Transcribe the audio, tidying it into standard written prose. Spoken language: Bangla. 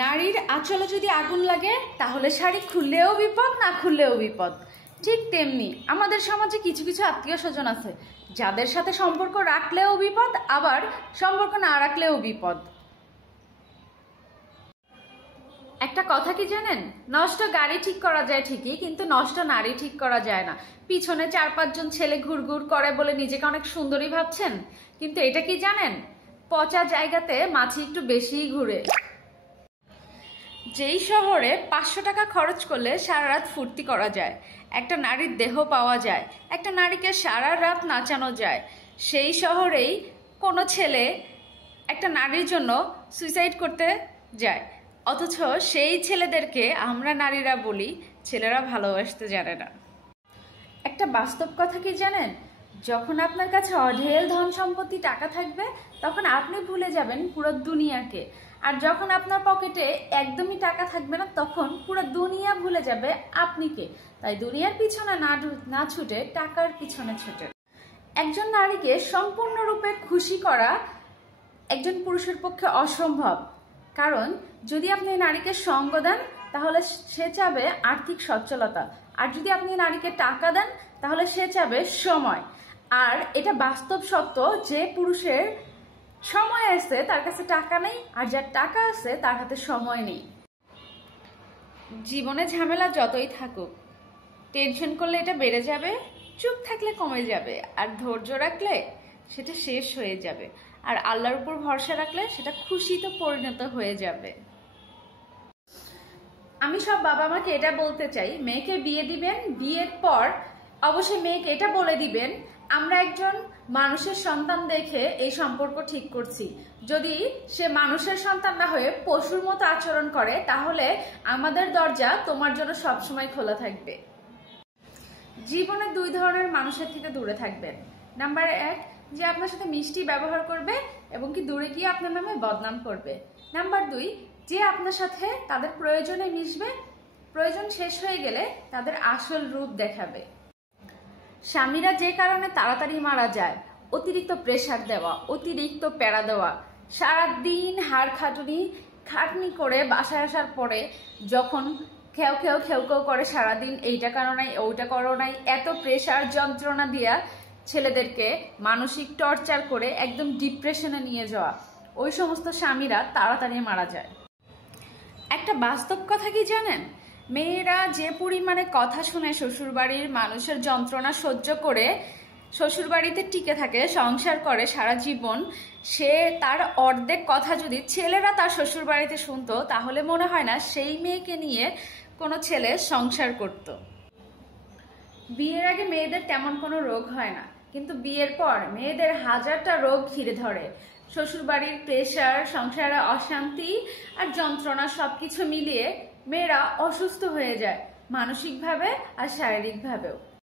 নারীর আঁচলে যদি আগুন লাগে তাহলে শাড়ি খুললেও বিপদ, না খুললেও বিপদ। ঠিক তেমনি আমাদের সমাজে কিছু কিছু আত্মীয় স্বজন আছে যাদের সাথে সম্পর্ক রাখলেও বিপদ, আবার সম্পর্ক না রাখলেও বিপদ। একটা কথা কি জানেন, নষ্ট গাড়ি ঠিক করা যায় ঠিকই, কিন্তু নষ্ট নারী ঠিক করা যায় না। পিছনে 4-5 জন ছেলে ঘুরঘুর করে বলে নিজেকে অনেক সুন্দরী ভাবছেন, কিন্তু এটা কি জানেন, পচা জায়গাতে মাছি একটু বেশিই ঘুরে। যেই শহরে 500 টাকা খরচ করলে সারা রাত ফুর্তি করা যায়, একটা নারীর দেহ পাওয়া যায়, একটা নারীকে সারা রাত নাচানো যায়, সেই শহরেই কোনো ছেলে একটা নারীর জন্য সুইসাইড করতে যায়। অথচ সেই ছেলেদেরকে আমরা নারীরা বলি ছেলেরা ভালোবাসতে জানে না। একটা বাস্তব কথা কি জানেন, যখন আপনার কাছে অঢেল ধন সম্পত্তি টাকা থাকবে তখন আপনি ভুলে যাবেন পুরো দুনিয়াকে, আর যখন আপনার পকেটে একদমই টাকা থাকবে না তখন পুরো দুনিয়া ভুলে যাবে আপনি কে। তাই দুনিয়ার পিছনে না ছুটে টাকার পিছনে ছুটে। একজন নারীকে সম্পূর্ণরূপে খুশি করা একজন পুরুষের পক্ষে অসম্ভব, কারণ যদি আপনি নারীকে সঙ্গ দেন তাহলে সে চাবে আর্থিক সচ্ছলতা, আর যদি আপনি নারীকে টাকা দেন তাহলে সে চাবে সময়। আর এটা বাস্তব সত্য যে পুরুষের সময় আছে তার কাছে টাকা নেই, আর যার টাকা আছে তার হাতে সময় নেই। জীবনে ঝামেলা যতই থাকুক, টেনশন করলে এটা বেড়ে যাবে, চুপ থাকলে কমে যাবে, আর ধৈর্য রাখলে সেটা শেষ হয়ে যাবে, আর আল্লাহর উপর ভরসা রাখলে সেটা খুশিতে পরিণত হয়ে যাবে। আমি সব বাবা মাকে এটা বলতে চাই, মেয়েকে বিয়ে দিবেন, বিয়ের পর অবশ্যই মেয়েকে এটা বলে দিবেন আমরা একজন মানুষের সন্তান দেখে এই সম্পর্ক ঠিক করছি। যদি সে মানুষের সন্তান না হয়ে পশুর মতো আচরণ করে তাহলে আমাদের দরজা তোমার জন্য সবসময় খোলা থাকবে। জীবনে 2 ধরনের মানুষের থেকে দূরে থাকবেন। নাম্বার 1, যে আপনার সাথে মিষ্টি ব্যবহার করবে এবং কি দূরে গিয়ে আপনার নামে বদনাম করবে। নাম্বার 2, যে আপনার সাথে তাদের প্রয়োজনে মিশবে, প্রয়োজন শেষ হয়ে গেলে তাদের আসল রূপ দেখাবে। স্বামীরা যে কারণে তাড়াতাড়ি মারা যায়, অতিরিক্ত প্রেসার দেওয়া, অতিরিক্ত প্যারা দেওয়া, সারাদিন হাড় খাটনি করে বাসায় আসার পরে যখন খেউ করে সারাদিন এইটা করো নাই ওইটা করো নাই, এত প্রেসার যন্ত্রণা দিয়া ছেলেদেরকে মানসিক টর্চার করে একদম ডিপ্রেশনে নিয়ে যাওয়া, ওই সমস্ত স্বামীরা তাড়াতাড়ি মারা যায়। একটা বাস্তব কথা কি জানেন, মেয়েরা যে পরিমাণে কথা শুনে শ্বশুরবাড়ির মানুষের যন্ত্রণা সহ্য করে শ্বশুরবাড়িতে টিকে থাকে, সংসার করে সারা জীবন, সে তার অর্ধেক কথা যদি ছেলেরা তার শ্বশুরবাড়িতে শুনতো তাহলে মনে হয় না সেই মেয়েকে নিয়ে কোনো ছেলে সংসার করত। বিয়ের আগে মেয়েদের তেমন কোনো রোগ হয় না, কিন্তু বিয়ের পর মেয়েদের 1000টা রোগ ঘিরে ধরে। শ্বশুরবাড়ির প্রেশার, সংসারে অশান্তি আর যন্ত্রণা সবকিছু মিলিয়ে মেয়েরা অসুস্থ হয়ে যায়, মানসিকভাবে আর শারীরিকভাবেও।